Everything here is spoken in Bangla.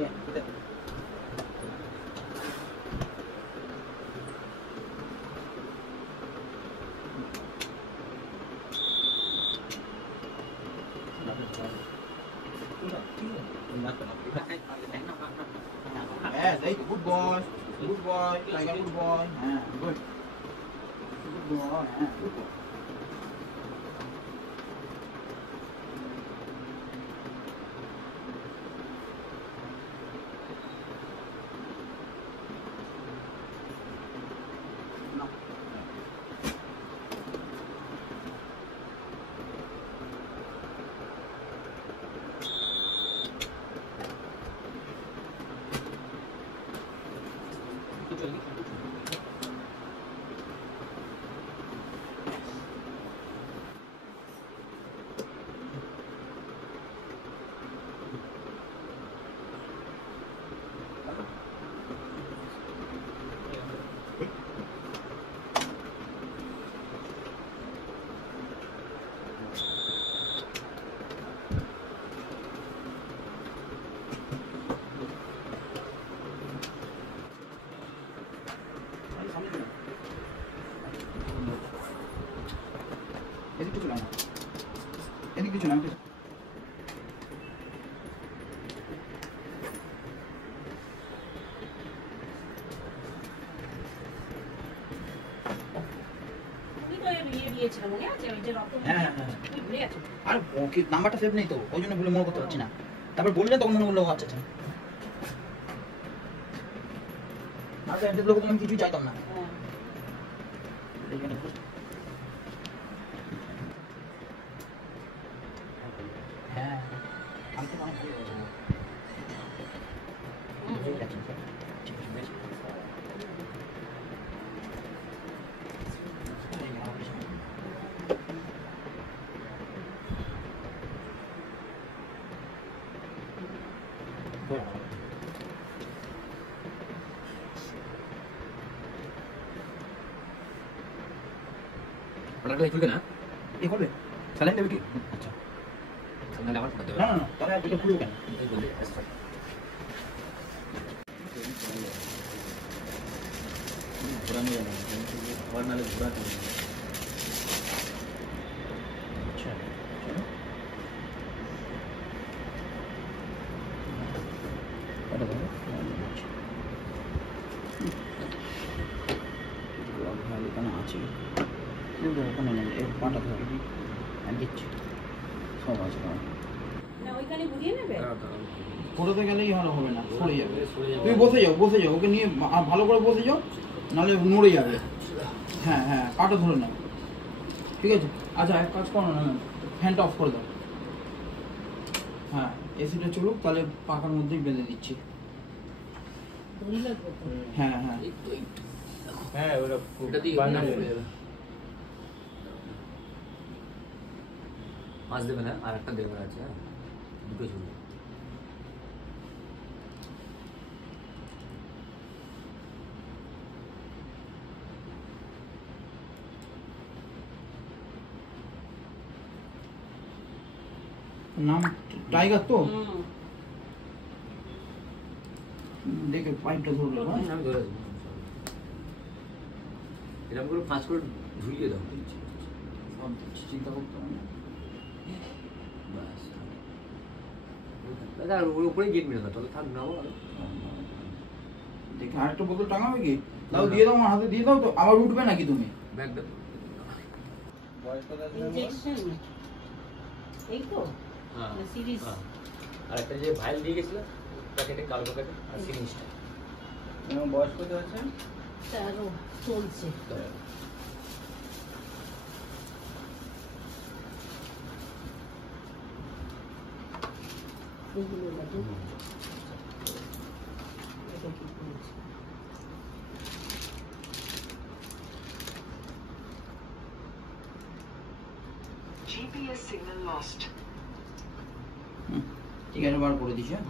Good boy, good boy, like a good boy. Good. Good boy. Good boy. এদিকে চলে আমি আর ওকে নাম্বারটা সেভ নেই তো ওই জন্য ভুলে মনে করতে পারছি না তারপর বললেন তখন মনে হলো আচ্ছা আচ্ছা আচ্ছা এন্টার লোক আমি কিছু চাইতাম না হ্যাঁ আমি তো অনেক ভালো পড়াটা খুলবে না এই করবে স্যালাইন দেবে কি আচ্ছা সামনে আবার পড়তে না না না তাহলে আর দুটো খুলবে কেন এই বলে স্টার্ট ঘোরানো যাবে না আবার নালে ঘোরাতে হবে আচ্ছা চলো এটা বলো ভালো কেন আছে ওখানে নেই এর পাটা ধরে আমি দিচ্ছি সব আছে না ওইখানে ঘুরিয়ে নেবে ফটোতে গেলেই ভালো হবে না সরে যাবে তুমি বসে যাও ওকে নিয়ে ভালো করে বসে যাও নাহলে নড়ে যাবে হ্যাঁ হ্যাঁ পাটা ধরে নাও ঠিক আছে আচ্ছা এক কাজ করো না ফ্যানটা অফ করে দাও হ্যাঁ এসিটা চলুক তাহলে পাখার মধ্যেই বেঁধে দিচ্ছি হ্যাঁ হ্যাঁ হ্যাঁ ওটা বান্না হয়ে যাবে মাছ দেবে না আর একটা দেবে আছে দুটো ছিল নাম টাইগার তো দেখে পাইপটা ধরলো আমি ধরে দেবো এরকম করে 5 করে ঝুলিয়ে দাও সব চিন্তা করতে হবে না বাস দাদা ওর উপরে গেট মেরে দাও তাহলে থাক না দেখে আরেকটা বোতল টাঙাবে কি দাও দিয়ে দাও আমার হাতে দিয়ে দাও তো আবার উঠবে নাকি তুমি ব্যাগ দাও ইনজেকশন এই তো হ্যাঁ সিরিজ আর একটা যে ভাইল দিয়ে গেছিল প্যাকেটে কালো প্যাকেটে আর সিরিজটা এবং বয়স কত আছে তারও চলছে এগুলো লাগে এটা কি করেছে GPS signal lost. ঠিক আছে বার করে দিছি হ্যাঁ